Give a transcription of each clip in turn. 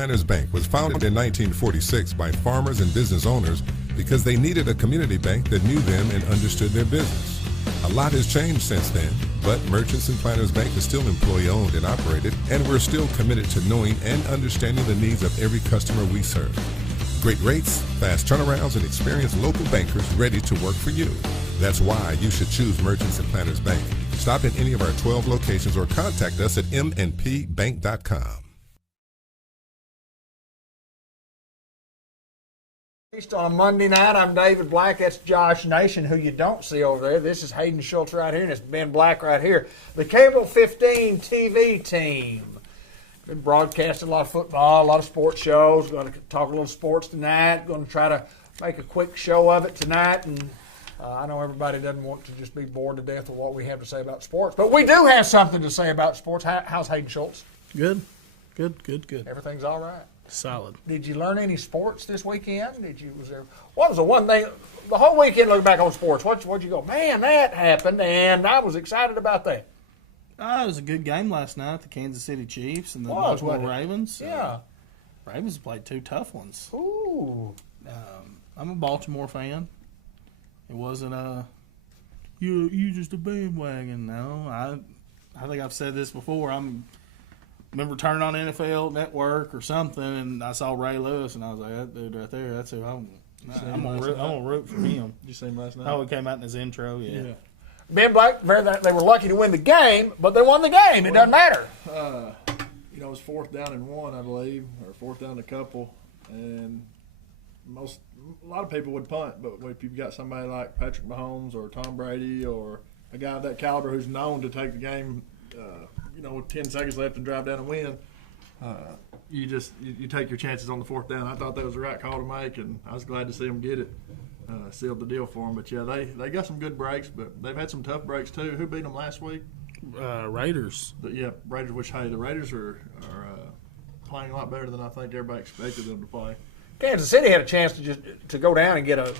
Planters Bank was founded in 1946 by farmers and business owners because they needed a community bank that knew them and understood their business. A lot has changed since then, but Merchants and Planters Bank is still employee-owned and operated, and we're still committed to knowing and understanding the needs of every customer we serve. Great rates, fast turnarounds, and experienced local bankers ready to work for you. That's why you should choose Merchants and Planters Bank. Stop in any of our 12 locations or contact us at mnpbank.com. On a Monday night, I'm David Black. That's Josh Nation, who you don't see over there. This is Hayden Schultz right here, and it's Ben Black right here. The Cable 15 TV team. Been broadcasting a lot of football, a lot of sports shows. Going to talk a little sports tonight. Going to try to make a quick show of it tonight. And I know everybody doesn't want to just be bored to death with what we have to say about sports, but we do have something to say about sports. How's Hayden Schultz? Good. Everything's all right. Solid. Did you learn any sports this weekend? What was the one thing, the whole weekend looking back on sports, what'd you go, man, that happened, and I was excited about that? It was a good game last night, the Kansas City Chiefs and the Baltimore Ravens. Yeah. Ravens played two tough ones. Ooh. I'm a Baltimore fan. It wasn't you just a bandwagon. No, I think I've said this before. Remember turning on NFL Network or something, and I saw Ray Lewis, and I was like, that dude right there, that's who I'm going to root for him. Did you see him last night? Oh, it came out in his intro, yeah. Ben Black, they were lucky to win the game, but they won the game. It doesn't matter. It was 4th down and 1, I believe, or 4th down and a couple, and a lot of people would punt, but if you've got somebody like Patrick Mahomes or Tom Brady or a guy of that caliber who's known to take the game, with 10 seconds left and drive down and win, you take your chances on the 4th down. I thought that was the right call to make, and I was glad to see them get it. Sealed the deal for them. But, yeah, they got some good breaks, but they've had some tough breaks too. Who beat them last week? Raiders. Raiders, which, hey, the Raiders are playing a lot better than I think everybody expected them to play. Kansas City had a chance to go down and get a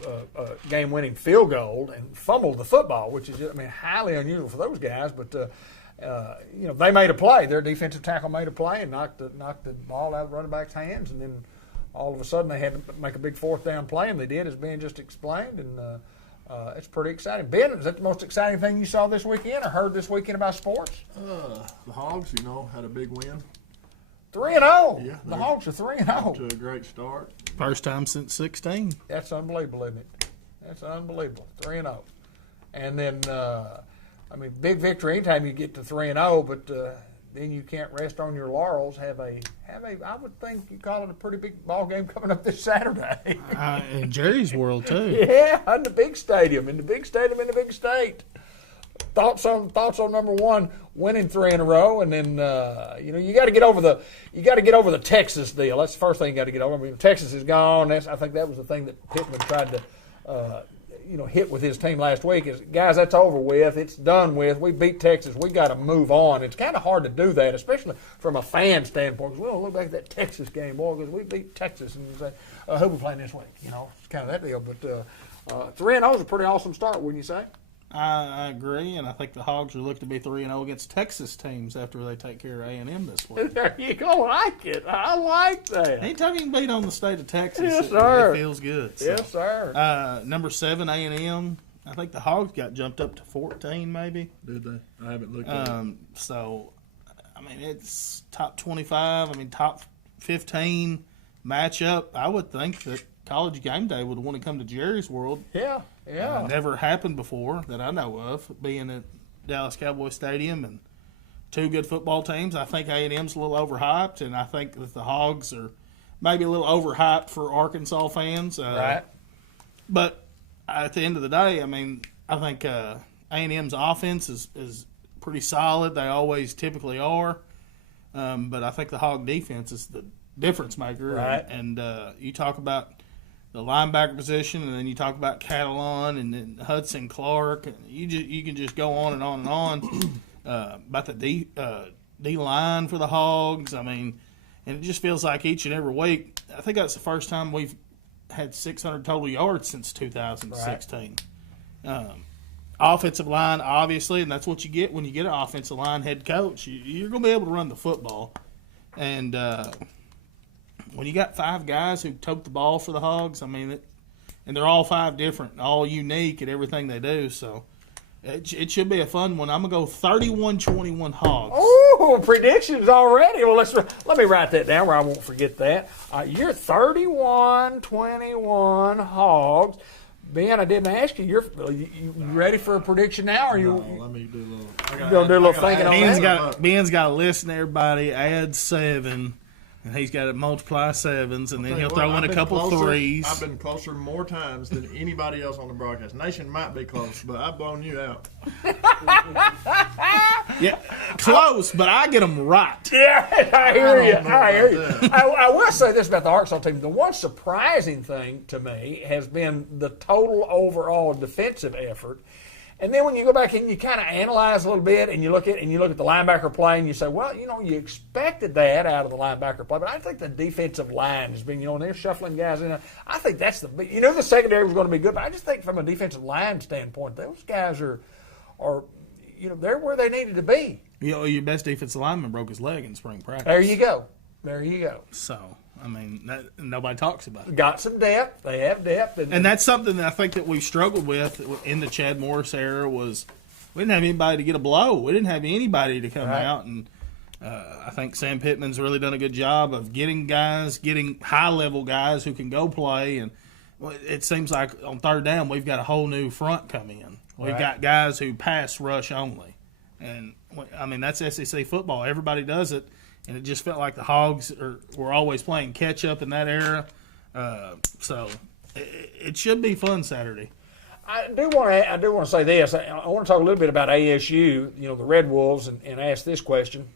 game-winning field goal and fumble the football, which is, highly unusual for those guys, but they made a play. Their defensive tackle made a play and knocked the ball out of the running back's hands, and then all of a sudden they had to make a big 4th down play, and they did, as Ben just explained, and it's pretty exciting. Ben, is that the most exciting thing you saw this weekend or heard this weekend about sports? The Hogs, had a big win. 3-0. Yeah, the Hogs are 3-0. To a great start. First time since 16. That's unbelievable, isn't it? That's unbelievable. 3-0. And then big victory anytime you get to 3-0, but then you can't rest on your laurels. Have a. I would think you call it a pretty big ball game coming up this Saturday. In Jerry's world too. Yeah, in the big stadium, in the big state. Thoughts on number one, winning 3 in a row, and then you got to get over the Texas deal. That's the first thing you got to get over. Texas is gone. I think that was the thing that Pittman tried to. Hit with his team last week is, guys, that's over with. It's done with. We beat Texas. We got to move on. It's kind of hard to do that, especially from a fan standpoint. Because we'll look back at that Texas game, boy, because we beat Texas and say, who we playing this week? It's kind of that deal. But 3-0 is a pretty awesome start, wouldn't you say? I agree, and I think the Hogs are looking to be 3-0 against Texas teams after they take care of A&M this week. There you go. I like that. Anytime you can beat on the state of Texas, yes, sir. It feels good. So. Yes, sir. Number 7, A&M. I think the Hogs got jumped up to 14, maybe. Did they? I haven't looked at it. So, it's top 25. Top 15 matchup. I would think that College Game Day would want to come to Jerry's World. Yeah. Never happened before that I know of, being at Dallas Cowboy Stadium and two good football teams. I think A&M's a little overhyped, and I think that the Hogs are maybe a little overhyped for Arkansas fans. Right. But at the end of the day, I think A&M's offense is pretty solid. They always typically are. But I think the Hog defense is the difference maker. Right. And you talk about the linebacker position, and then you talk about Catalan and then Hudson Clark. You can just go on and on and on about the D line for the Hogs. And it just feels like each and every week. I think that's the first time we've had 600 total yards since 2016. Right. Offensive line, obviously, and that's what you get when you get an offensive line head coach. You're going to be able to run the football. And when you got 5 guys who tote the ball for the Hogs, I mean, and they're all 5 different, all unique at everything they do. So it should be a fun one. I'm gonna go 31-21 Hogs. Oh, predictions already. Well, let me write that down where I won't forget that. You're 31-21 Hogs. Ben, I didn't ask you. You ready for a prediction now? Or you? No, let me do a little. You gonna do a little thinking on that? Ben's got to listen to everybody, add 7, and he's got to multiply 7s, and then he'll throw in a couple 3s. I've been closer more times than anybody else on the broadcast. Nation might be close, but I've blown you out. Yeah, close, but I get them right. Yeah, I hear you. I will say this about the Arkansas team. The one surprising thing to me has been the total overall defensive effort. And then when you go back and you kind of analyze a little bit and you look at the linebacker play and you say, well, you expected that out of the linebacker play, but I think the defensive line has been, and they're shuffling guys in. I think that's the secondary was going to be good, but I just think from a defensive line standpoint, those guys are they're where they needed to be. Your best defensive lineman broke his leg in spring practice. There you go. So, I mean, nobody talks about it. Got some depth. They have depth. And that's something that I think that we struggled with in the Chad Morris era was we didn't have anybody to get a blow. We didn't have anybody to come out. And I think Sam Pittman's really done a good job of getting high-level guys who can go play. And it seems like on third down we've got a whole new front come in. We've got guys who pass rush only. And, I mean, that's SEC football. Everybody does it. And it just felt like the Hogs were always playing catch-up in that era. So it should be fun Saturday. I do want to say this. I want to talk a little bit about ASU, the Red Wolves, and ask this question.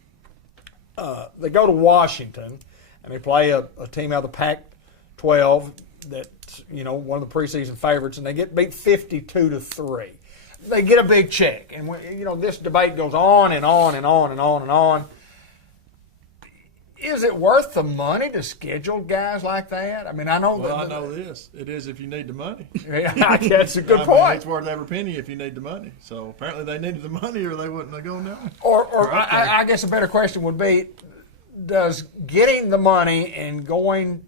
They go to Washington, and they play a team out of the Pac-12 that's, one of the preseason favorites, and they get beat 52-3. They get a big check. And, this debate goes on and on and on and on and on. Is it worth the money to schedule guys like that? I mean, I know. Well, I know this. It is if you need the money. Yeah, that's a good point. It's worth every penny if you need the money. So apparently they needed the money, or they wouldn't have gone down. Or I guess a better question would be: does getting the money and going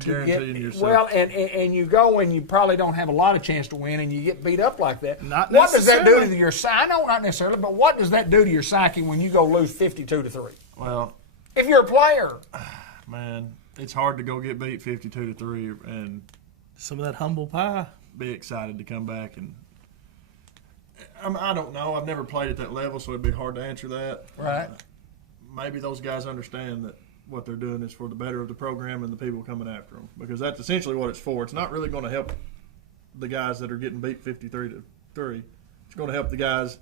to guaranteeing yourself? Well, and you go and you probably don't have a lot of chance to win, and you get beat up like that. Not what does that do necessarily. to your psyche? I know not necessarily, but what does that do to your psyche when you go lose 52-3? Well, if you're a player, man, it's hard to go get beat 52-3 and some of that humble pie. Be excited to come back. And I don't know. I've never played at that level, so it'd be hard to answer that. Right. Maybe those guys understand that what they're doing is for the better of the program and the people coming after them, because that's essentially what it's for. It's not really going to help the guys that are getting beat 53-3. It's going to help the guys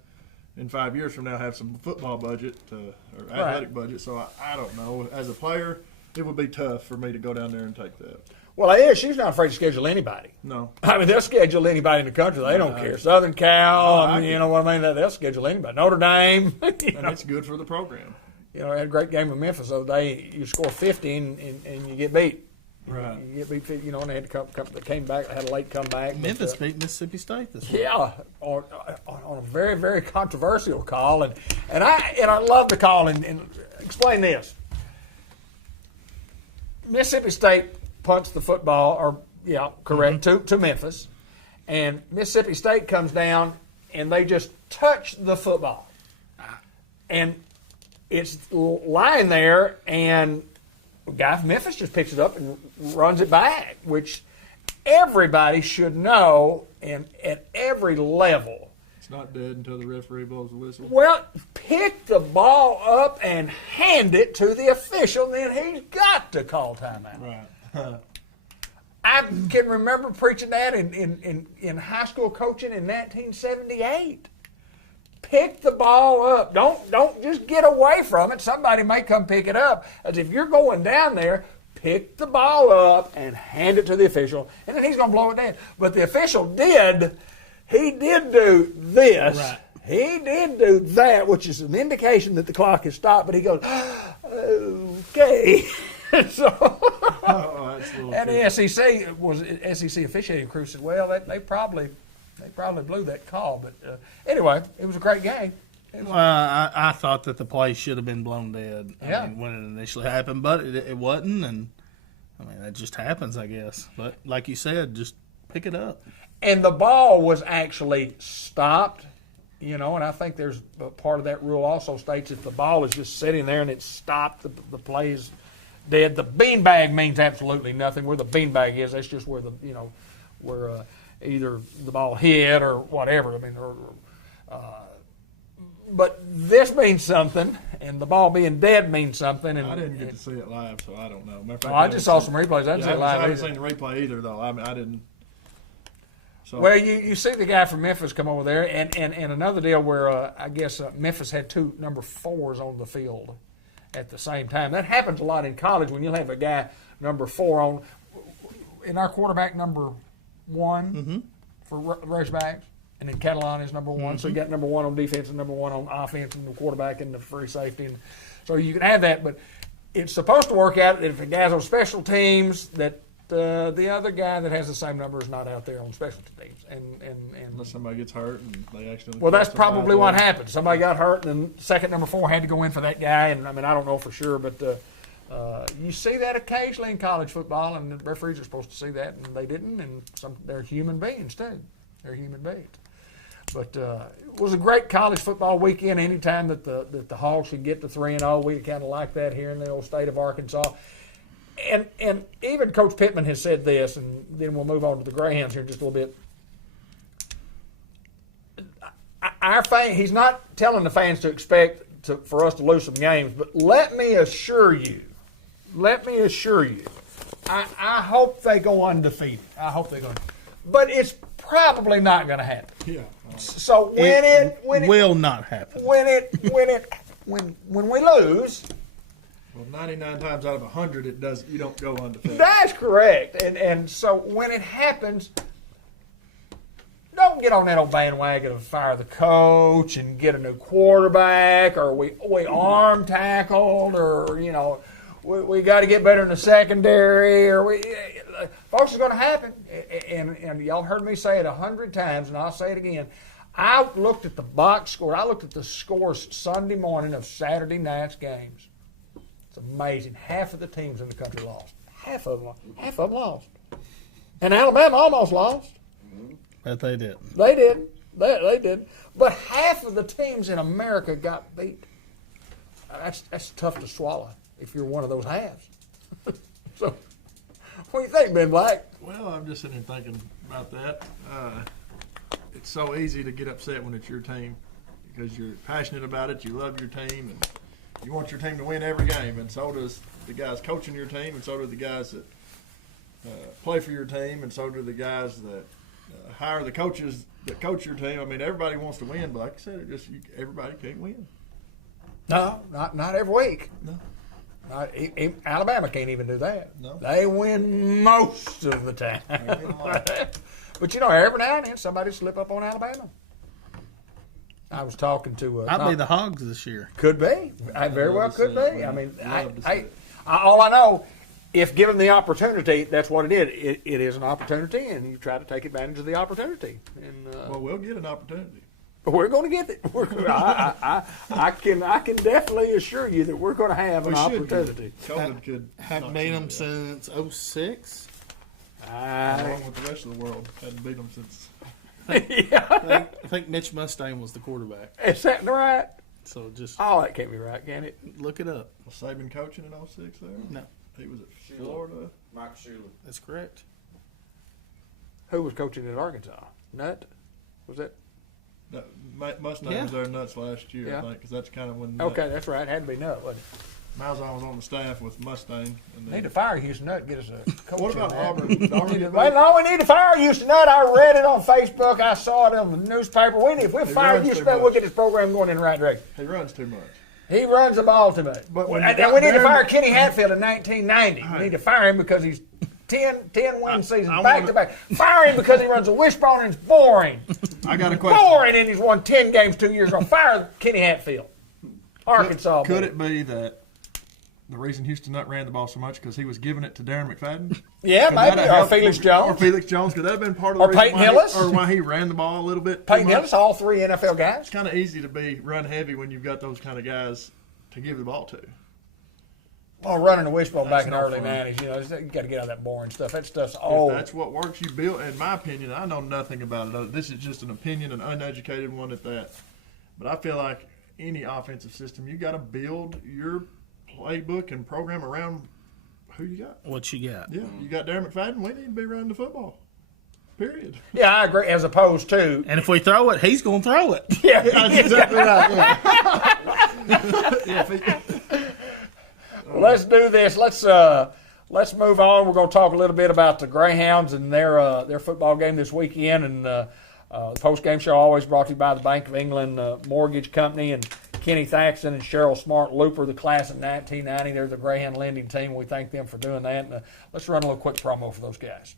in 5 years from now have some football budget or athletic budget. So I don't know. As a player, it would be tough for me to go down there and take that. well, ASU's not afraid to schedule anybody. No. I mean, they'll schedule anybody in the country. They don't care. Southern Cal, you know what I mean? They'll schedule anybody. Notre Dame. And it's good for the program. I had a great game with Memphis the other day. You score 50 and you get beat. Right. You get beat 50, and they had to come. They came back. They had a late comeback. Memphis beat Mississippi State this week. Yeah, on a very, very controversial call, and I love the call. And explain this: Mississippi State punts the football, to Memphis, and Mississippi State comes down and they just touch the football, and it's lying there, and a guy from Memphis just picks it up and runs it back, which everybody should know, and at every level. It's not dead until the referee blows the whistle. Well, pick the ball up and hand it to the official, then he's got to call timeout. Right. I can remember preaching that in high school coaching in 1978. Pick the ball up. Don't just get away from it. Somebody may come pick it up. As if you're going down there, pick the ball up and hand it to the official, and then he's going to blow it down. But the official did do this. Right. He did do that, which is an indication that the clock has stopped. But he goes, okay. So, That's a little and tricky. the SEC officiating crew said, well, they probably blew that call. But anyway, it was a great game. Well, I thought that the play should have been blown dead. Yeah. I mean, when it initially happened, but it wasn't, and I mean that just happens, I guess. But like you said, just pick it up. And the ball was actually stopped, and I think there's a part of that rule also states if the ball is just sitting there and it's stopped, the play is dead. The beanbag means absolutely nothing. Where the beanbag is, that's just where where either the ball hit or whatever. I mean, but this means something, and the ball being dead means something. And I didn't get to see it live, so I don't know. Matter of fact, I just saw some replays. I didn't see it I live haven't either. seen the replay either, though. I mean, I didn't. So, Well, you see the guy from Memphis come over there, and another deal where I guess Memphis had two number 4s on the field at the same time. That happens a lot in college when you'll have a guy number 4 on. In our quarterback number 1 for Razorbacks, and then Catalan is number 1. So you got number 1 on defense and number 1 on offense, and the quarterback and the free safety. And so you can have that, but it's supposed to work out that if a guy's on special teams that the other guy that has the same number is not out there on special teams, and unless somebody gets hurt and they accidentally. well, that's cross the line probably what there. happened. Somebody got hurt, and then second number 4 had to go in for that guy. And I mean, I don't know for sure, but you see that occasionally in college football, and the referees are supposed to see that, and they didn't. And they're human beings too. They're human beings. But it was a great college football weekend. Anytime that the Hogs could get to 3-0, we kind of like that here in the old state of Arkansas. And even Coach Pittman has said this, and then we'll move on to the Greyhounds here in just a little bit. Our he's not telling the fans to expect for us to lose some games, but let me assure you, I hope they go undefeated. I hope they go, but it's probably not going to happen. Yeah. So when will not happen. when we lose. Well, 99 times out of 100, it does. You don't go undefeated. That's correct. And so when it happens, don't get on that old bandwagon of fire the coach and get a new quarterback, or we arm tackled, or we got to get better in the secondary, or folks, it's going to happen. And y'all heard me say it 100 times, and I'll say it again. I looked at the box score. I looked at the scores Sunday morning of Saturday night's games. It's amazing. Half of the teams in the country lost. Half of them lost. And Alabama almost lost. But they did. They did. They did. But half of the teams in America got beat. That's tough to swallow if you're one of those halves. So, what do you think, Ben Black? Well, I'm just sitting here thinking about that. It's so easy to get upset when it's your team because you're passionate about it. You love your team, and you want your team to win every game. And so does the guys coaching your team, and so do the guys that play for your team, and so do the guys that hire the coaches that coach your team. I mean, everybody wants to win, but like I said, everybody can't win. No, not every week. No. Alabama can't even do that. No. They win most of the time. But every now and then somebody slip up on Alabama. I was talking to. I'll be the Hogs this year. Could be. I very well could Love to see be. it, I mean, Love to see it. all I know, if given the opportunity, that's what it is. It is an opportunity, and you try to take advantage of the opportunity. And Well, we'll get an opportunity. we're going to get it. I can definitely assure you that we're going to have an We should get it. opportunity. COVID could Hadn't knock beat them somebody out. since 06. Along with the rest of the world. Hadn't beat them since. Yeah. I think Mitch Mustang was the quarterback. Is that right? So just Oh, that can't be right, can it? look it up. Was Saban coaching in 06 there? No, He was at Florida. Mike Shula. that's correct. Who was coaching at Arkansas? Nutt? Was that? No, Mustang Yeah. was there nuts last year, Yeah. I think, because that's kind of when Okay, that's right. Had to be Nutt, wasn't Malzahn was on the staff with Mustang. And it? then, Need to fire Houston Nutt and get us a coach. what about in that. Auburn? Well, Auburn no, we need to fire Houston Nutt. I read it on Facebook. I saw it on the newspaper. If we He fire runs Houston too Nutt, we'll much. get this program going in the right direction. he runs too much. He runs the ball too much. But when and you got we need to Bear- fire Kenny Hatfield in 1990. We need to fire him because he's 10 win seasons I back wanna- to back. Fire him because he runs a wishbone and it's boring. I got a question. Boring, and he's won 10 games 2 years ago. Fire Kenny Hatfield. Arkansas. Could boy. it be that the reason Houston Nutt ran the ball so much because he was giving it to Darren McFadden? Yeah, Could maybe. that have Or helped- Felix Jones. Or Felix Jones. Could that have been part of the Or reason Peyton why Hillis. or why he ran the ball a little bit? Peyton too much? Hillis, all three NFL guys. It's kind of easy to be run heavy when you've got those kind of guys to give the ball to. Well, running the wishbone back in the no early fun. 90s, you got to get out of that boring stuff. That stuff's If old. that's what works, you build. In my opinion, I know nothing about it. This is just an opinion, an uneducated one at that. But I feel like any offensive system, you got to build your playbook and program around who you got. What you got? Yeah, you got Darren McFadden. We need to be running the football. Period. Yeah, I agree. As opposed to, And if we throw it, he's going to throw it. yeah, That's exactly right. Yeah. let's do this. Let's move on. We're going to talk a little bit about the Greyhounds and their football game this weekend. And the post game show always brought to you by the Bank of England Mortgage Company and Kenny Thaxton and Cheryl Smart Looper, the class of 1990. They're the Greyhound lending team. We thank them for doing that. And let's run a little quick promo for those guys.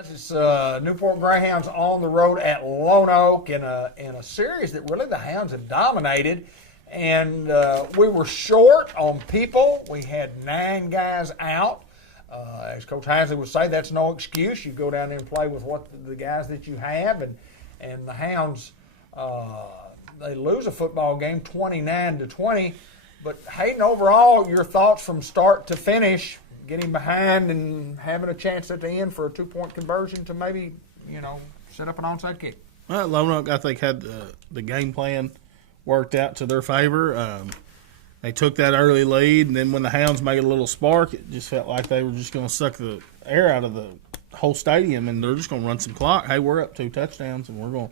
It's Newport Greyhounds on the road at Lone Oak in a series that really the Hounds have dominated. And we were short on people. We had 9 guys out. As Coach Heisley would say, that's no excuse. You go down there and play with what the guys that you have. And the Hounds, they lose a football game 29-20. But Hayden, overall, your thoughts from start to finish, getting behind and having a chance at the end for a 2-point conversion to maybe, set up an onside kick. Well, Lone Oak, I think, had the game plan worked out to their favor. They took that early lead, and then when the Hounds made a little spark, it just felt like they were just going to suck the air out of the whole stadium, and they're just going to run some clock. Hey, we're up 2 touchdowns, and we're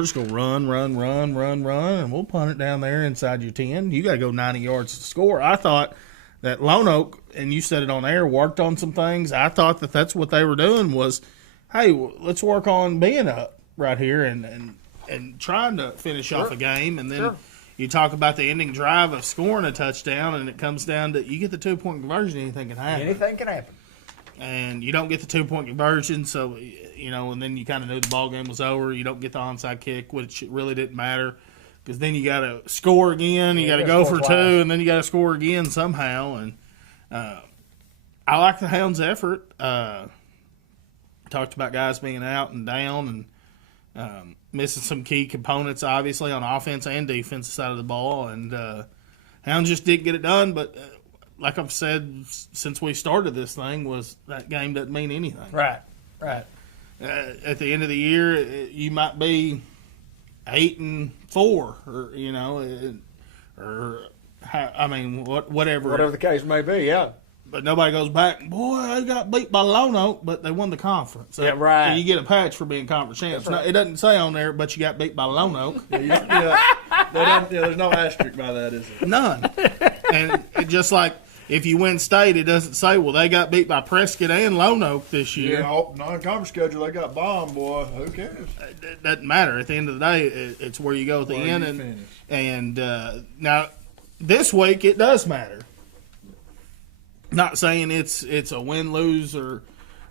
just going to run, and we'll punt it down there inside your 10. You got to go 90 yards to score. I thought that Lone Oak, and you said it on air, worked on some things. I thought that that's what they were doing was, hey, let's work on being up right here and trying to finish off a game. And then you talk about the ending drive of scoring a touchdown, and it comes down to you get the 2-point conversion, anything can happen. Anything can happen. And you don't get the 2-point conversion, so, and then you kind of knew the ball game was over. You don't get the onside kick, which really didn't matter. Because then you got to score again, you got to go for 2, and then you got to score again somehow. And I like the Hounds' effort. Talked about guys being out and down and missing some key components, obviously, on offense and defensive side of the ball. And Hounds just didn't get it done. But like I've said since we started this thing, was that game doesn't mean anything. Right. At the end of the year, you might be 8-4, or whatever. Whatever the case may be, yeah. But nobody goes back, boy, they got beat by Lone Oak, but they won the conference. Yeah, right. And you get a patch for being conference champs. Right. No, it doesn't say on there, but you got beat by Lone Oak. There's no asterisk by that, is there? None. And it just like if you win state, it doesn't say, well, they got beat by Prescott and Lone Oak this year. Yeah, non-conference schedule, they got bombed, boy. Who cares? It doesn't matter. At the end of the day, it's where you go at the Where end. you And, finish. and now, this week, it does matter. Not saying it's a win-lose or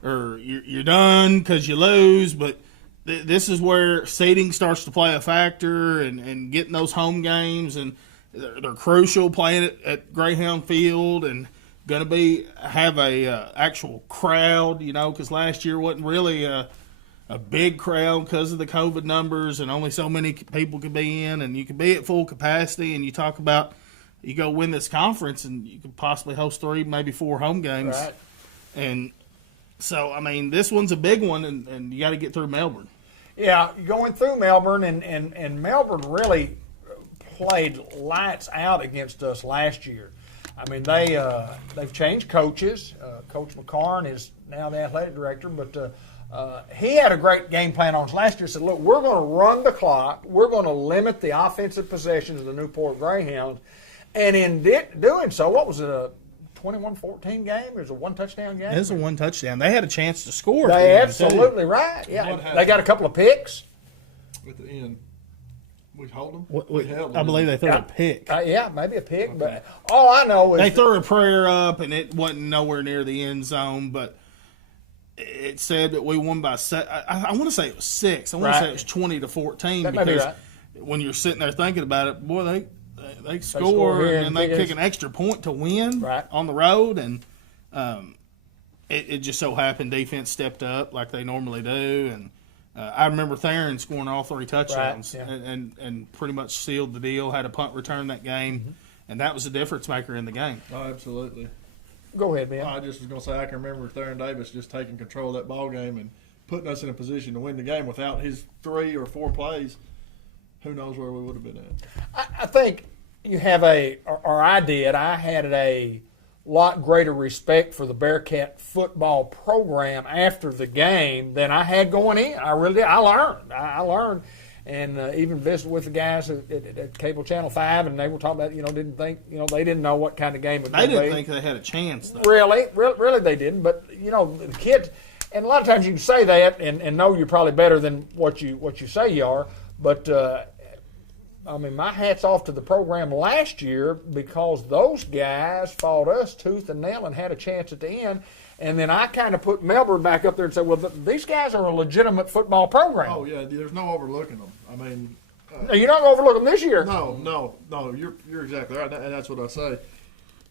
you're done because you lose, but this is where seeding starts to play a factor, and getting those home games, and they're crucial. Playing at Greyhound Field, and going to have a actual crowd, because last year wasn't really a big crowd because of the COVID numbers, and only so many people could be in, and you could be at full capacity. And you talk about you go win this conference, and you could possibly host 3, maybe 4 home games, Right. and so I mean this one's a big one, and you got to get through Melbourne. Yeah, going through Melbourne, and Melbourne really played lights out against us last year. I mean, they've changed coaches. Coach McCarn is now the athletic director, but he had a great game plan on us last year. Said, look, we're going to run the clock. We're going to limit the offensive possessions of the Newport Greyhounds. And in doing so, what was it, a 21-14 game? It was a 1-touchdown game? It was a 1 touchdown. They had a chance to score. They at the end, too. absolutely right. Yeah, What they happened? got a couple of picks. At the end, we hold them. We- held I them. believe they threw a pick. Yeah, maybe a pick. But all I know is They threw a prayer up, and it wasn't nowhere near the end zone, but it said that we won by I want to say it was 6. I want to Right. say it was 20-14 That may be because right. when you're sitting there thinking about it, boy, they score score here and and they kick kick us. an extra point to win Right. on the road, and it just so happened defense stepped up like they normally do, and I remember Theron scoring all 3 touchdowns Right, yeah. and pretty much sealed the deal. Had a punt return that game, Mm-hmm. and that was the difference maker in the game. Oh, absolutely. go ahead, man. I just was going to say I can remember Theron Davis just taking control of that ball game and putting us in a position to win the game. Without his 3 or 4 plays, who knows where we would have been at. I think you have or I did. I had a lot greater respect for the Bearcat football program after the game than I had going in. I really did. I learned, and even visited with the guys at Cable Channel 5, and they were talking about, didn't think, they didn't know what kind of game it was They going to be. didn't think they had a chance, though. Really, they didn't. But the kids, and a lot of times you can say that and know you're probably better than what you say you are. But I mean, my hat's off to the program last year because those guys fought us tooth and nail and had a chance at the end. And then I kind of put Melbourne back up there and said, well, these guys are a legitimate football program. Oh, yeah, there's no overlooking them. I mean, You're not going to overlook them this year. no, you're exactly right, and that's what I say.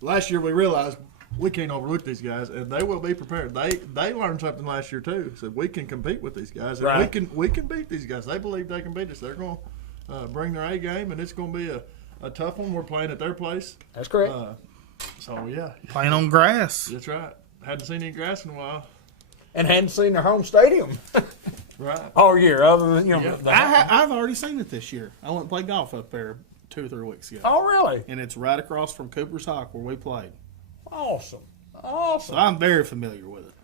Last year we realized we can't overlook these guys, and they will be prepared. They learned something last year too. Said we can compete with these guys, and Right. we can beat these guys. They believe they can beat us. They're going to bring their A game, and it's going to be a tough one. We're playing at their place, That's correct. so yeah, Playing on grass. that's right. Hadn't seen any grass in a while. And hadn't seen their home stadium Right. all year, other than, Yeah. I've already seen it this year. I went and played golf up there 2 or 3 weeks ago. Oh, really? And it's right across from Cooper's Hawk where we played. Awesome. So I'm very familiar with it.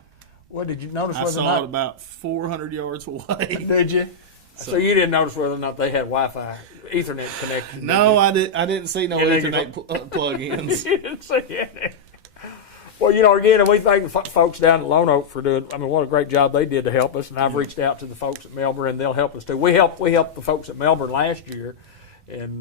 What did you notice? I whether or saw not, it about 400 yards away. Did you? So you didn't notice whether or not they had Wi-Fi, Ethernet connection? No, I didn't see no Yeah, Ethernet plug-ins. You didn't see it. Well, again, and we thank the folks down at Lone Oak for doing. I mean, what a great job they did to help us. And I've reached out to the folks at Melbourne, and they'll help us too. We helped the folks at Melbourne last year, and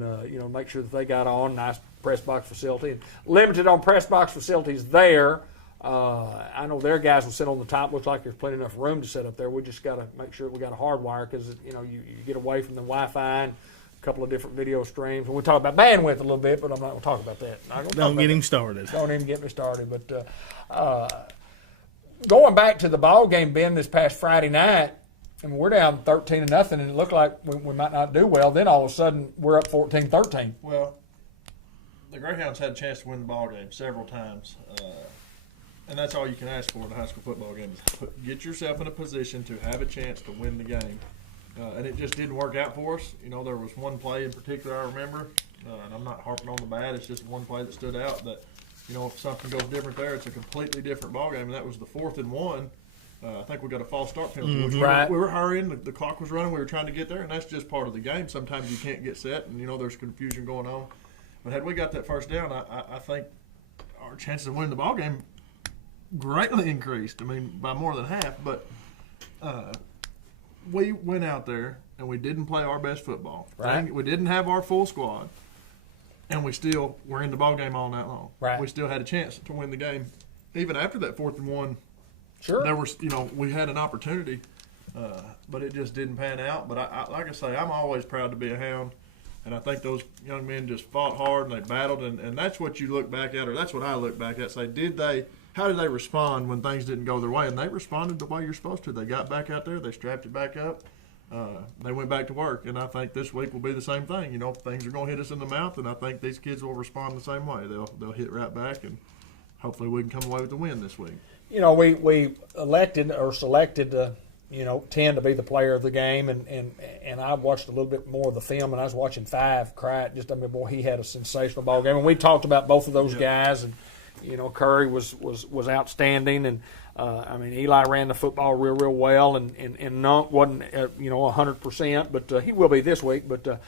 make sure that they got on nice press box facility. And limited on press box facilities there. I know their guys will sit on the top. Looks like there's plenty enough room to sit up there. We just got to make sure we got a hard wire because you get away from the Wi-Fi and a couple of different video streams. And we'll talk about bandwidth a little bit, but I'm not going to talk about that. Not gonna talk Don't about get that. him started. Don't even get me started. But going back to the ball game, Ben, this past Friday night, and we're down 13-0, and it looked like we might not do well. Then all of a sudden, we're up 14-13. Well, the Greyhounds had a chance to win the ball game several times, and that's all you can ask for in a high school football game is get yourself in a position to have a chance to win the game. And it just didn't work out for us. There was one play in particular I remember, and I'm not harping on the bad. It's just one play that stood out that, if something goes different there, it's a completely different ball game. And that was the 4th and 1. I think we got a false start penalty. Which Right. we were hurrying. The clock was running. We were trying to get there, and that's just part of the game. Sometimes you can't get set, and there's confusion going on. But had we got that first down, I think our chances of winning the ball game greatly increased. I mean, by more than half. But we went out there and we didn't play our best football. Right. We didn't have our full squad, and we still were in the ball game all night long. Right. We still had a chance to win the game, even after that 4th and 1. Sure. There was, we had an opportunity but it just didn't pan out. But like I say, I'm always proud to be a Hound. And I think those young men just fought hard and they battled, and that's what you look back at, or that's what I look back at. Say, how did they respond when things didn't go their way? And they responded the way you're supposed to. They got back out there, they strapped it back up, they went back to work. And I think this week will be the same thing. You know, things are going to hit us in the mouth, and I think these kids will respond the same way. They'll hit right back, and hopefully we can come away with the win this week. You know, we elected or selected 10 to be the player of the game, and I watched a little bit more of the film, and I was watching 5 cry. Boy, he had a sensational ball game, and we talked about both of those guys, and Curry was outstanding, and Eli ran the football real well, and Nunk wasn't 100%, but he will be this week. But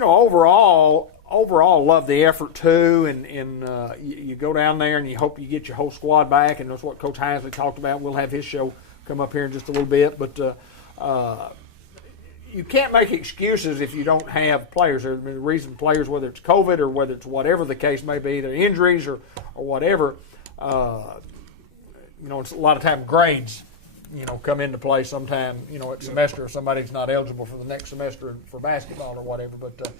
overall love the effort too, and you go down there and you hope you get your whole squad back, and that's what Coach Heisley talked about. We'll have his show come up here in just a little bit, but you can't make excuses if you don't have players. The reason players, whether it's COVID or whether it's whatever the case may be, either injuries or whatever, it's a lot of time grades, come into play sometime, at semester if somebody's not eligible for the next semester for basketball or whatever. But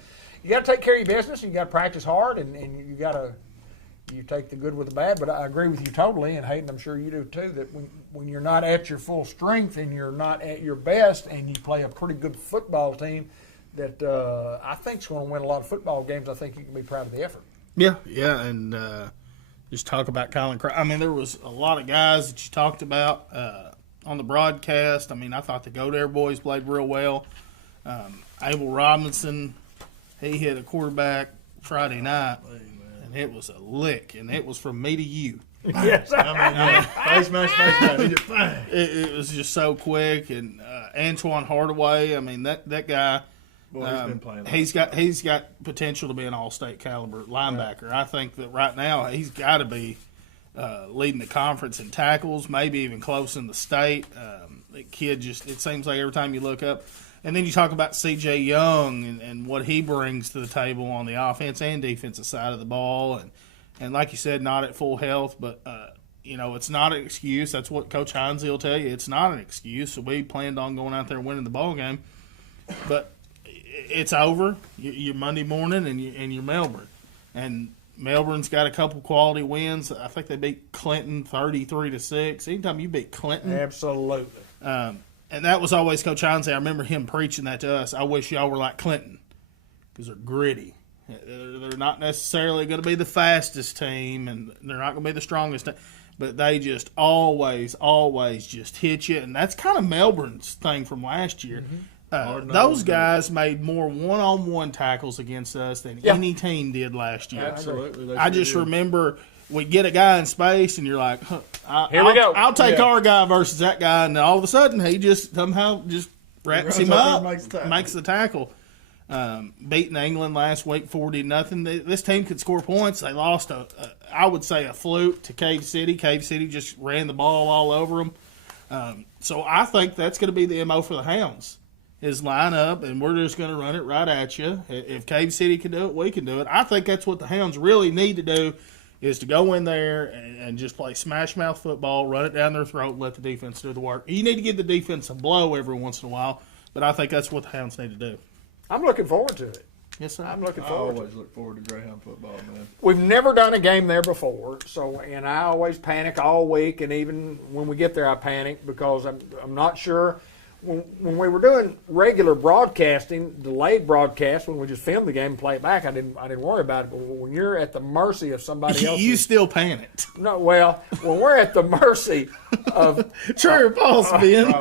you got to take care of your business. You got to practice hard, and you got to. You take the good with the bad, but I agree with you totally, and Hayden, I'm sure you do too, that when you're not at your full strength and you're not at your best and you play a pretty good football team that I think is going to win a lot of football games, I think you can be proud of the effort. Yeah, and just talk about Colin Crouch. There was a lot of guys that you talked about on the broadcast. I thought the Go Dare boys played real well. Abel Robinson, he hit a quarterback Friday night. It was a lick, and it was from me to you. Yes. Face mask. It was just so quick. And Antoine Hardaway, that guy, Boy, he's been playing. He's got potential to be an all-state caliber linebacker. Yeah. I think that right now he's got to be leading the conference in tackles, maybe even close in the state. That kid it seems like every time you look up. And then you talk about C.J. Young and what he brings to the table on the offense and defensive side of the ball. And like you said, not at full health, but, it's not an excuse. That's what Coach Heisley will tell you. It's not an excuse. So we planned on going out there and winning the ball game. But it's over. You're Monday morning and you're Melbourne. And Melbourne's got a couple quality wins. I think they beat Clinton 33-6. Anytime you beat Clinton. Absolutely. And that was always Coach Heisley. I remember him preaching that to us. I wish y'all were like Clinton because they're gritty. They're not necessarily going to be the fastest team, and they're not going to be the strongest team, but they just always just hit you. And that's kind of Melbourne's thing from last year. Mm-hmm. Those guys made more one-on-one tackles against us than any team did last year. Absolutely. I just remember we get a guy in space, and you're like, here we go. I'll take our guy versus that guy. And all of a sudden, he just somehow just wraps him up, makes the tackle. Beating England last week 40-0. This team could score points. They lost I would say a fluke to Cave City. Cave City just ran the ball all over them. So I think that's going to be the MO for the Hounds, is line up, and we're just going to run it right at you. If Cave City can do it, we can do it. I think that's what the Hounds really need to do, is to go in there and just play smash-mouth football, run it down their throat, and let the defense do the work. You need to give the defense a blow every once in a while, but I think that's what the Hounds need to do. I'm looking forward to it. Yes, sir. I'm looking forward. I always look forward to Greyhound football, man. We've never done a game there before, and I always panic all week, and even when we get there, I panic because I'm not sure. When we were doing regular broadcasting, delayed broadcast, when we just filmed the game and play it back, I didn't worry about it. But when you're at the mercy of somebody else, you still panicked. No, well, when we're at the mercy of true, Paul's been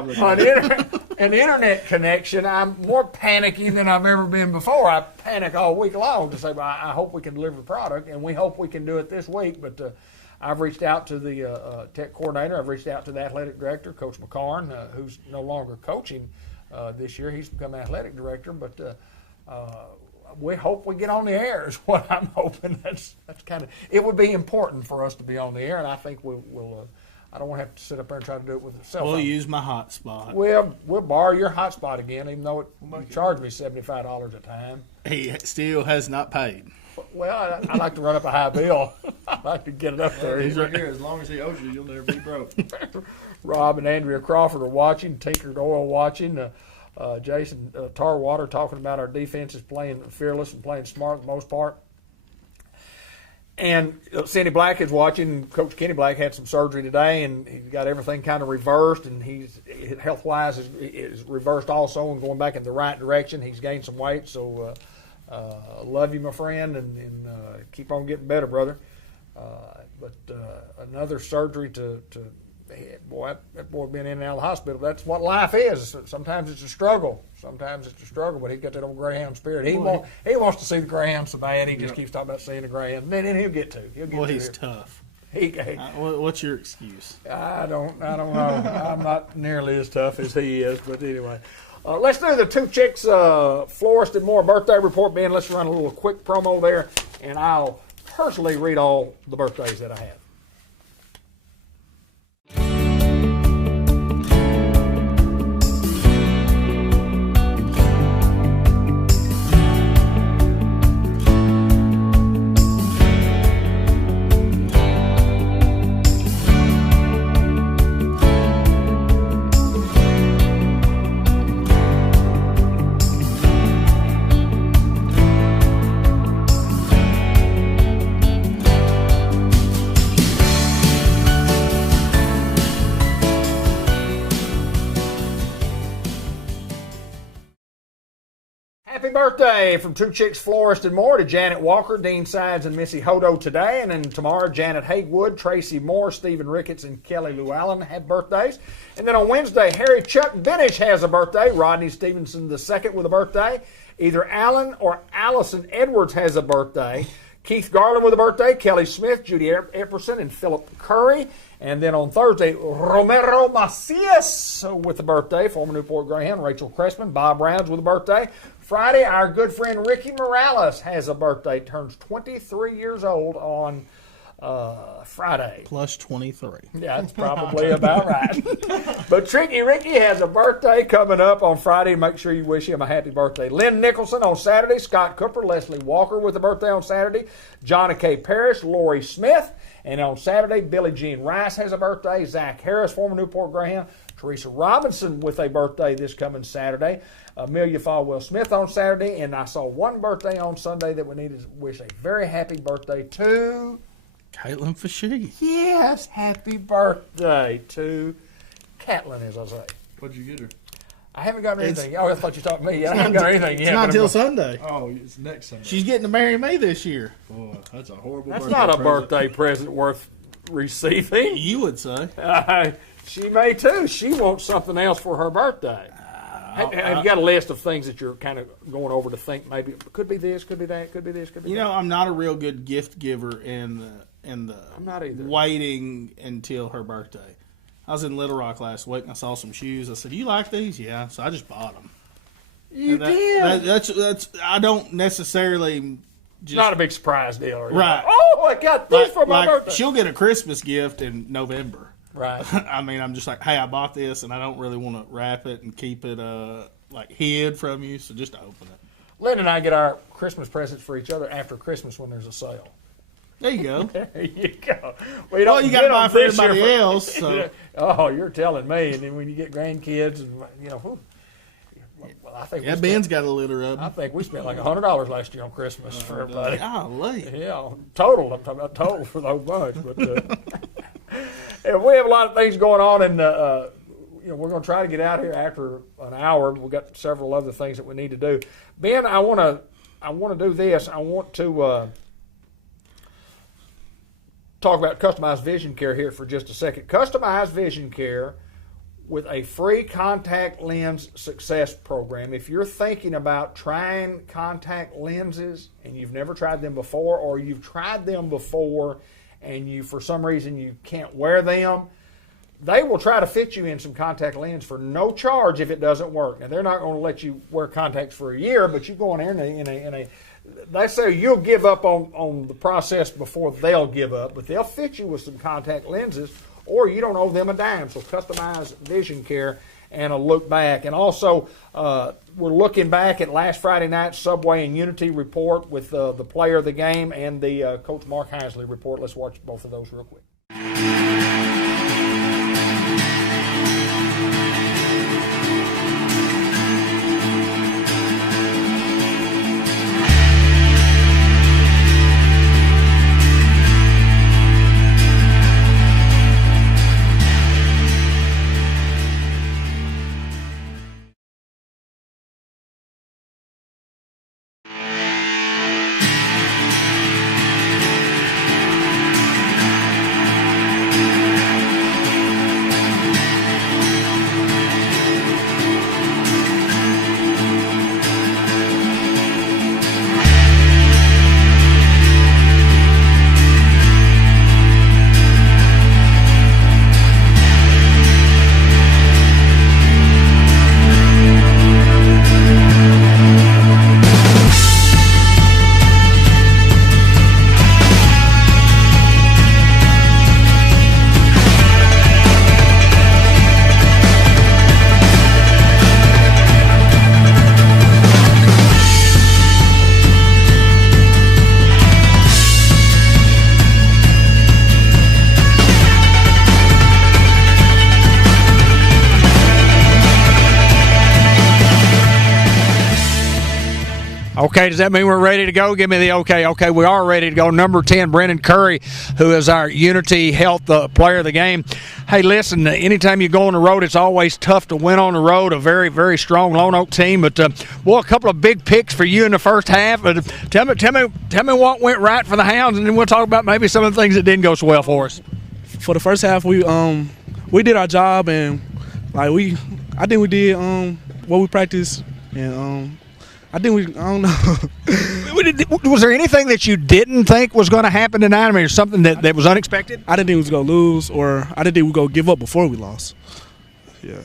an internet connection, I'm more panicky than I've ever been before. I panic all week long to say, well, I hope we can deliver the product, and we hope we can do it this week. But I've reached out to the tech coordinator. I've reached out to the athletic director, Coach McCarn, who's no longer coaching this year. He's become athletic director. But we hope we get on the air is what I'm hoping. That's kind of – it would be important for us to be on the air, and I think we'll I don't want to have to sit up there and try to do it with a cell phone. We'll use my hotspot. We'll borrow your hotspot again, even though you charge me $75 a time. He still has not paid. Well, I like to run up a high bill. I like to get it up there. He's right here. As long as he owes you, you'll never be broke. Rob and Andrea Crawford are watching. Tinker Doyle watching. Jason Tarwater talking about our defense is playing fearless and playing smart for the most part. And Cindy Black is watching. Coach Kenny Black had some surgery today, and he got everything kind of reversed. And he's health-wise is reversed also and going back in the right direction. He's gained some weight, so love you, my friend, and keep on getting better, brother. But another surgery to boy, that boy been in and out of the hospital. That's what life is. Sometimes it's a struggle. But he got that old Greyhound spirit. He wants to see the Greyhound so bad. He just keeps talking about seeing the Greyhound. And then he'll get to. Well, he's tough. What's your excuse? I don't know. I'm not nearly as tough as he is. But anyway, let's do the Two Chicks Florist and More birthday report. Ben, let's run a little quick promo there, and I'll personally read all the birthdays that I have. Happy birthday from Two Chicks Florist and More to Janet Walker, Dean Sides, and Missy Hodo today. And then tomorrow, Janet Haywood, Tracy Moore, Stephen Ricketts, and Kelly Llewellyn have birthdays. And then on Wednesday, Harry Chuck Benish has a birthday. Rodney Stevenson II with a birthday. Either Alan or Allison Edwards has a birthday. Keith Garland with a birthday. Kelly Smith, Judy Epperson, and Philip Curry. And then on Thursday, Romero Macias with a birthday. Former Newport Greyhound. Rachel Cressman, Bob Rounds with a birthday. Friday, our good friend Ricky Morales has a birthday. Turns 23 years old on Friday. Plus 23. Yeah, that's probably about right. But Tricky Ricky has a birthday coming up on Friday. Make sure you wish him a happy birthday. Lynn Nicholson on Saturday. Scott Cooper, Leslie Walker with a birthday on Saturday. Johnny K. Parrish, Lori Smith. And on Saturday, Billie Jean Rice has a birthday. Zach Harris, former Newport Greyhound. Teresa Robinson with a birthday this coming Saturday. Amelia Falwell Smith on Saturday. And I saw one birthday on Sunday that we need to wish a very happy birthday to Caitlin Fashee. Yes, happy birthday to Catlin, as I say. What'd you get her? I haven't got anything. I thought you talked to me. I haven't got anything yet. It's not until Sunday. Oh, it's next Sunday. She's getting to marry me this year. Boy, that's a horrible That's birthday not a present. birthday present worth receiving. You would say. She may too. She wants something else for her birthday. Have you got a list of things that you're kind of going over to think maybe could be this, could be that, could be this, could be that? You know, I'm not a real good gift giver in the I'm not either. waiting until her birthday. I was in Little Rock last week and I saw some shoes. I said, "You like these?" Yeah. So I just bought them. You did. That's. I don't necessarily. Just, Not a big surprise deal, right? Right. Oh, I got this for my birthday. She'll get a Christmas gift in November. Right. I mean, I'm just like, hey, I bought this, and I don't really want to wrap it and keep it like hid from you, so just open it. Lynn and I get our Christmas presents for each other after Christmas when there's a sale. There you go. There you go. Well, you got to buy for everybody else. So. Oh, you're telling me. And then when you get grandkids, and well, I think Ben's got a litter of them. I think we spent like $100 last year on Christmas for everybody. Golly. Yeah, total. I'm talking about total for the whole bunch. But and we have a lot of things going on, and we're going to try to get out here after an hour. We've got several other things that we need to do. Ben, I want to do this. I want to talk about customized vision care here for just a second. Customized vision care with a free contact lens success program. If you're thinking about trying contact lenses and you've never tried them before, or you've tried them before and you, for some reason, you can't wear them, they will try to fit you in some contact lens for no charge if it doesn't work. Now, they're not going to let you wear contacts for a year, but you go in there in a they say you'll give up on the process before they'll give up, but they'll fit you with some contact lenses, or you don't owe them a dime. So Customized Vision Care, and a look back. And also, we're looking back at last Friday night's Subway and Unity report with the player of the game and the Coach Mark Heisley report. Let's watch both of those real quick. Okay, does that mean we're ready to go? Give me the okay. Okay, we are ready to go. Number 10, Brendan Curry, who is our Unity Health player of the game. Hey, listen, anytime you go on the road, it's always tough to win on the road. A very, very strong Lone Oak team. But, boy, a couple of big picks for you in the first half. Tell me what went right for the Hounds, and then we'll talk about maybe some of the things that didn't go so well for us. For the first half, we did our job, and I think we did what we practiced, and I don't know. Was there anything that you didn't think was going to happen tonight? I mean, something that was unexpected? I didn't think we was going to lose, or I didn't think we were going to give up before we lost. Yeah.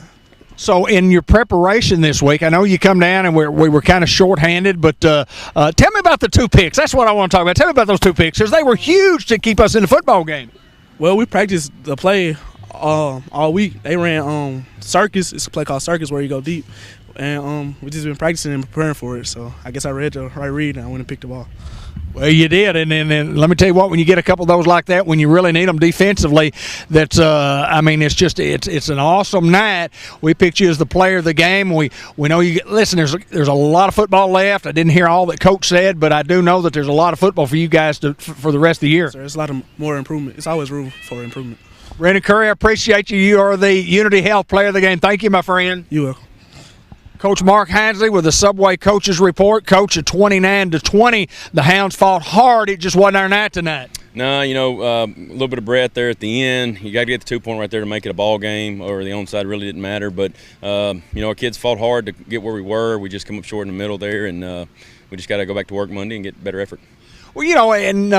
So in your preparation this week, I know you come down and we were kind of shorthanded, but tell me about the 2 picks. That's what I want to talk about. Tell me about those 2 picks, because they were huge to keep us in the football game. Well, we practiced the play all week. They ran Circus. It's a play called Circus where you go deep. And we just been practicing and preparing for it. So I guess I read the right read and I went and picked the ball. Well, you did, and let me tell you what. When you get a couple of those like that, when you really need them defensively, that's I mean, it's an awesome night. We picked you as the player of the game. We know you. Listen, there's a lot of football left. I didn't hear all that Coach said, but I do know that there's a lot of football for you guys for the rest of the year. So there's a lot of more improvement. It's always room for improvement. Brendan Curry, I appreciate you. You are the Unity Health player of the game. Thank you, my friend. You will. Coach Mark Heisley with the Subway Coaches Report. Coach, at 29-20, the Hounds fought hard. It just wasn't our night tonight. No, a little bit of breath there at the end. You got to get the 2-point right there to make it a ball game, or the onside really didn't matter. But, our kids fought hard to get where we were. We just come up short in the middle there, and we just got to go back to work Monday and get better effort. Well, and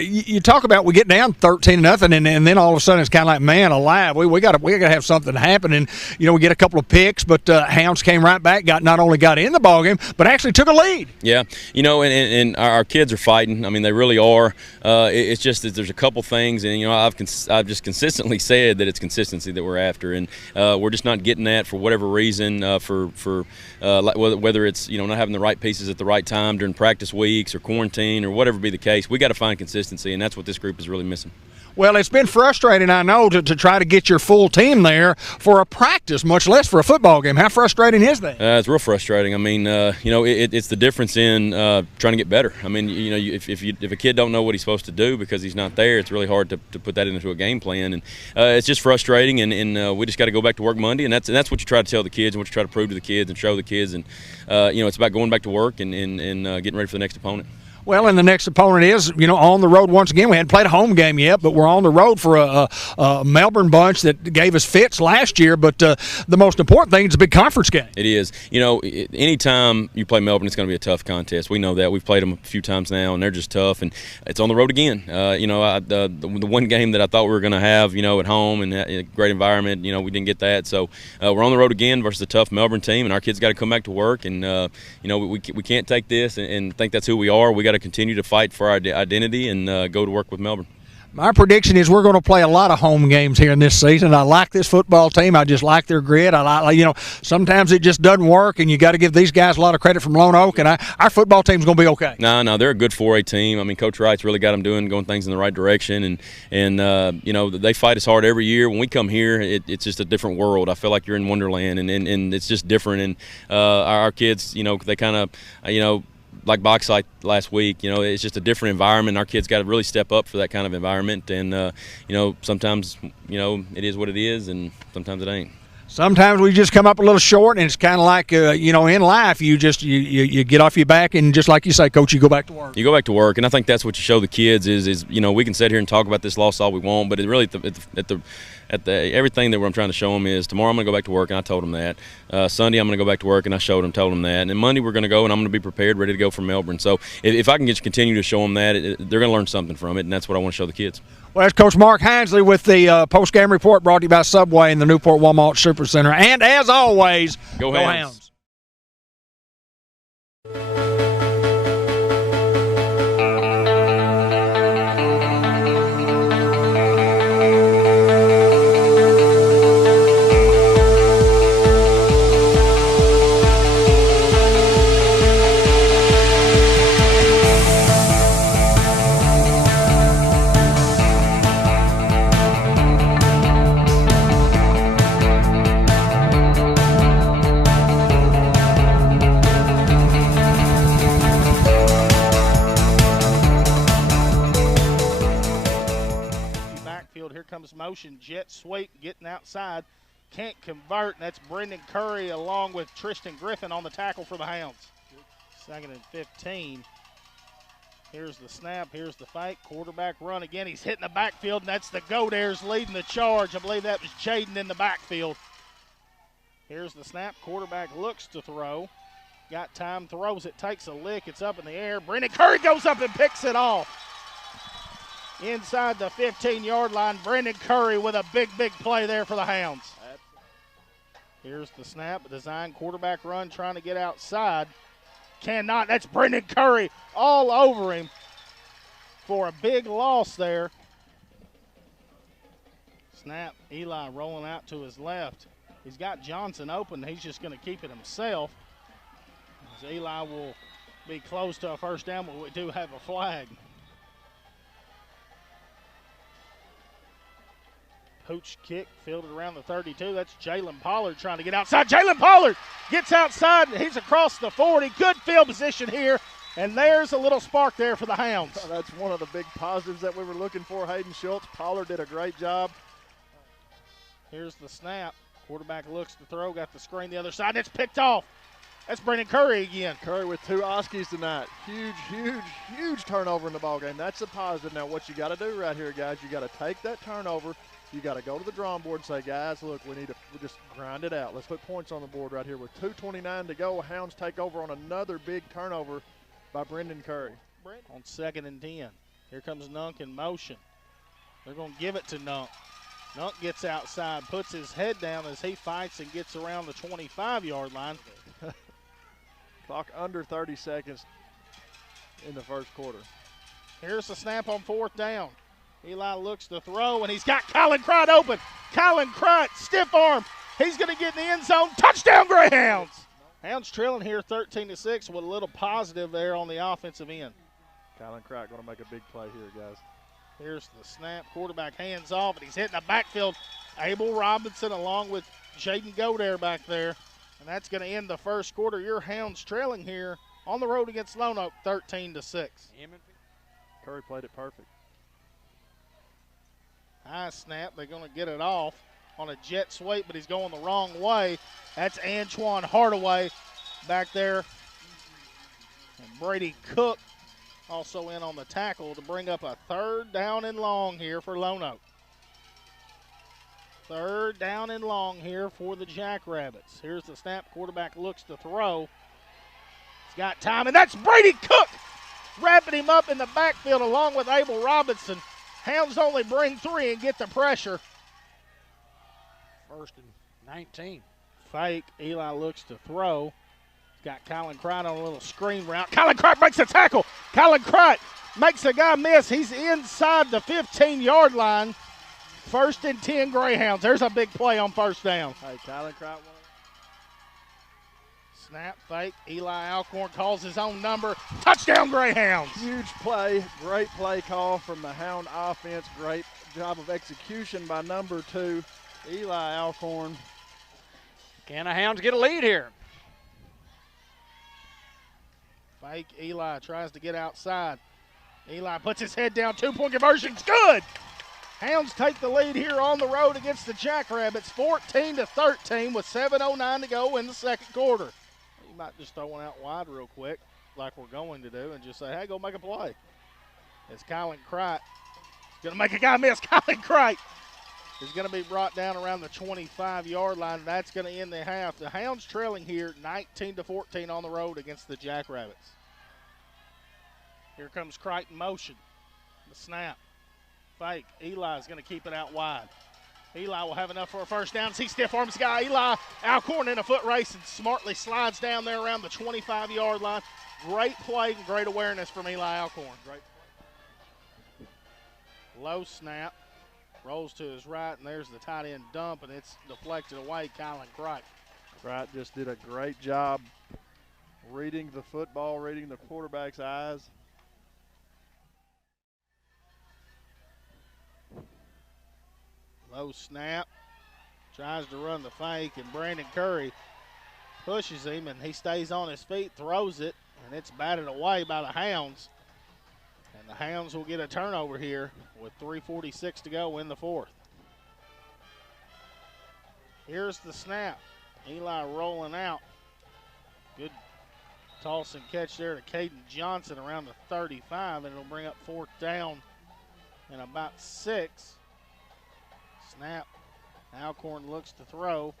you talk about we get down 13-0, and then all of a sudden it's kind of like, man alive, we got to have something happen, and we get a couple of picks, but Hounds came right back, not only got in the ballgame, but actually took a lead. Yeah, and our kids are fighting. I mean, they really are. It's just that there's a couple things, and I've just consistently said that it's consistency that we're after, and we're just not getting that for whatever reason. Whether it's not having the right pieces at the right time during practice weeks or quarantine or whatever be the case, we got to find consistency, and that's what this group is really missing. Well, it's been frustrating, I know, to try to get your full team there for a practice, much less for a football game. How frustrating is that? It's real frustrating. I mean, it's the difference in trying to get better. I mean, if a kid don't know what he's supposed to do because he's not there, it's really hard to put that into a game plan, and it's just frustrating. And we just got to go back to work Monday, and that's what you try to tell the kids and what you try to prove to the kids and show the kids. And it's about going back to work and getting ready for the next opponent. Well, and the next opponent is, on the road once again. We hadn't played a home game yet, but we're on the road for a Melbourne bunch that gave us fits last year. But the most important thing is a big conference game. It is. Anytime you play Melbourne, it's going to be a tough contest. We know that. We've played them a few times now, and they're just tough. And it's on the road again. The one game that I thought we were going to have, at home and a great environment, we didn't get that. So we're on the road again versus a tough Melbourne team, and our kids got to come back to work. And, we can't take this and think that's who we are. We got to continue to fight for our identity and go to work with Melbourne. My prediction is we're going to play a lot of home games here in this season. I like this football team. I just like their grit. I like, sometimes it just doesn't work, and you got to give these guys a lot of credit from Lone Oak. And our football team's going to be okay. No, they're a good 4A team. I mean, Coach Wright's really got them going things in the right direction, and they fight us hard every year. When we come here, it's just a different world. I feel like you're in Wonderland, and it's just different. And our kids, they kind of, like Bauxite last week, it's just a different environment. Our kids got to really step up for that kind of environment, and sometimes it is what it is, and sometimes it ain't. Sometimes we just come up a little short, and it's kind of like in life, you just you get off your back, and just like you say, Coach, you go back to work. You go back to work, and I think that's what you show the kids is we can sit here and talk about this loss all we want, but it really at the everything that I'm trying to show them is tomorrow I'm going to go back to work, and I told them that. Sunday I'm going to go back to work, and I told them that. And then Monday we're going to go, and I'm going to be prepared, ready to go for Melbourne. So if I can continue to show them that, they're going to learn something from it, and that's what I want to show the kids. Well, that's Coach Mark Hinsley with the post-game report brought to you by Subway and the Newport Walmart Supercenter. And as always, go Hounds. Motion, jet sweep, getting outside, can't convert, and that's Brendan Curry along with Tristan Griffin on the tackle for the Hounds. 2nd and 15. Here's the snap, here's the fake, quarterback run again. He's hitting the backfield, and that's the Godares leading the charge. I believe that was Jaden in the backfield. Here's the snap, quarterback looks to throw. Got time, throws it, takes a lick, it's up in the air. Brendan Curry goes up and picks it off. Inside the 15-yard line, Brendan Curry with a big play there for the Hounds. Here's the snap, design quarterback run, trying to get outside. Cannot. That's Brendan Curry all over him for a big loss there. Snap, Eli rolling out to his left. He's got Johnson open. He's just going to keep it himself. As Eli will be close to a first down, but we do have a flag. Pooch kick, fielded around the 32. That's Jalen Pollard trying to get outside. Jalen Pollard gets outside. He's across the 40. Good field position here. And there's a little spark there for the Hounds. That's one of the big positives that we were looking for, Hayden Schultz. Pollard did a great job. Here's the snap. Quarterback looks to throw. Got the screen the other side. It's picked off. That's Brendan Curry again. Curry with 2 Oskies tonight. Huge turnover in the ballgame. That's a positive. Now what you got to do right here, guys, you got to take that turnover. You got to go to the drawing board and say, guys, look, we just grind it out. Let's put points on the board right here. With 2:29 to go, Hounds take over on another big turnover by Brendan Curry. On 2nd and 10. Here comes Nunk in motion. They're going to give it to Nunk. Nunk gets outside, puts his head down as he fights and gets around the 25-yard line. Clock under 30 seconds in the first quarter. Here's the snap on 4th down. Eli looks to throw, and he's got Colin Crott open. Colin Crott, stiff arm. He's going to get in the end zone. Touchdown, Greyhounds. Hounds trailing here 13-6 with a little positive there on the offensive end. Colin Crott going to make a big play here, guys. Here's the snap. Quarterback hands off, and he's hitting the backfield. Abel Robinson along with Jaden Godare back there. And that's going to end the first quarter. Your Hounds trailing here on the road against Lone Oak 13-6. Curry played it perfect. High snap. They're going to get it off on a jet sweep, but he's going the wrong way. That's Antoine Hardaway back there. And Brady Cook also in on the tackle to bring up a 3rd down and long here for Lone Oak. 3rd down and long here for the Jackrabbits. Here's the snap. Quarterback looks to throw. He's got time, and that's Brady Cook wrapping him up in the backfield along with Abel Robinson. Hounds only bring 3 and get the pressure. 1st and 19. Fake. Eli looks to throw. Got Colin Cright on a little screen route. Colin Cright makes a tackle. Colin Cright makes a guy miss. He's inside the 15-yard line. 1st and 10 Greyhounds. There's a big play on first down. Hey, Colin Cright. Snap, fake. Eli Alcorn calls his own number. Touchdown Greyhounds. Huge play. Great play call from the Hound offense. Great job of execution by number 2, Eli Alcorn. Can the Hounds get a lead here? Fake. Eli tries to get outside. Eli puts his head down. 2-point conversion's good. Hounds take the lead here on the road against the Jackrabbits, 14-13 with 7:09 to go in the second quarter. You might just throw one out wide real quick, like we're going to do, and just say, hey, go make a play. It's Colin Cright. Going to make a guy miss. Colin Cright is going to be brought down around the 25-yard line. That's going to end the half. The Hounds trailing here 19-14 on the road against the Jackrabbits. Here comes Cright in motion. The snap. Fake. Eli is going to keep it out wide. Eli will have enough for a first down. He stiff arms the guy. Eli Alcorn in a foot race and smartly slides down there around the 25-yard line. Great play and great awareness from Eli Alcorn. Great play. Low snap. Rolls to his right, and there's the tight end dump, and it's deflected away. Colin Cright. Cright just did a great job reading the football, reading the quarterback's eyes. Low snap. Tries to run the fake, and Brandon Curry pushes him, and he stays on his feet, throws it, and it's batted away by the Hounds. And the Hounds will get a turnover here with 3:46 to go in the fourth. Here's the snap. Eli rolling out. Good toss and catch there to Caden Johnson around the 35, and it'll bring up 4th down and about 6. Snap. Alcorn looks to throw.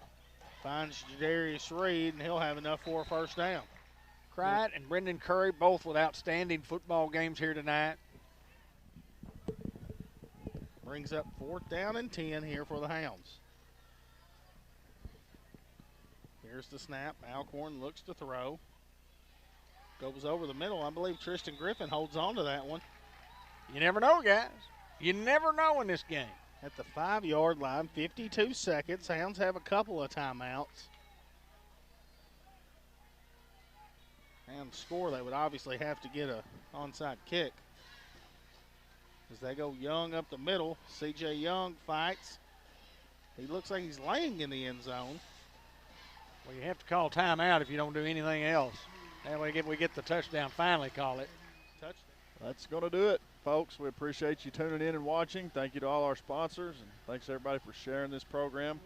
Finds Jadarius Reed, and he'll have enough for a first down. Cright and Brendan Curry both with outstanding football games here tonight. Brings up 4th down and 10 here for the Hounds. Here's the snap. Alcorn looks to throw. Goes over the middle. I believe Tristan Griffin holds on to that one. You never know, guys. You never know in this game. At the 5-yard line, 52 seconds. Hounds have a couple of timeouts. And score, they would obviously have to get a onside kick. As they go Young up the middle. C.J. Young fights. He looks like he's laying in the end zone. Well, you have to call timeout if you don't do anything else. That way we get the touchdown, finally call it. Touchdown. That's going to do it, folks. We appreciate you tuning in and watching. Thank you to all our sponsors, and thanks everybody for sharing this program.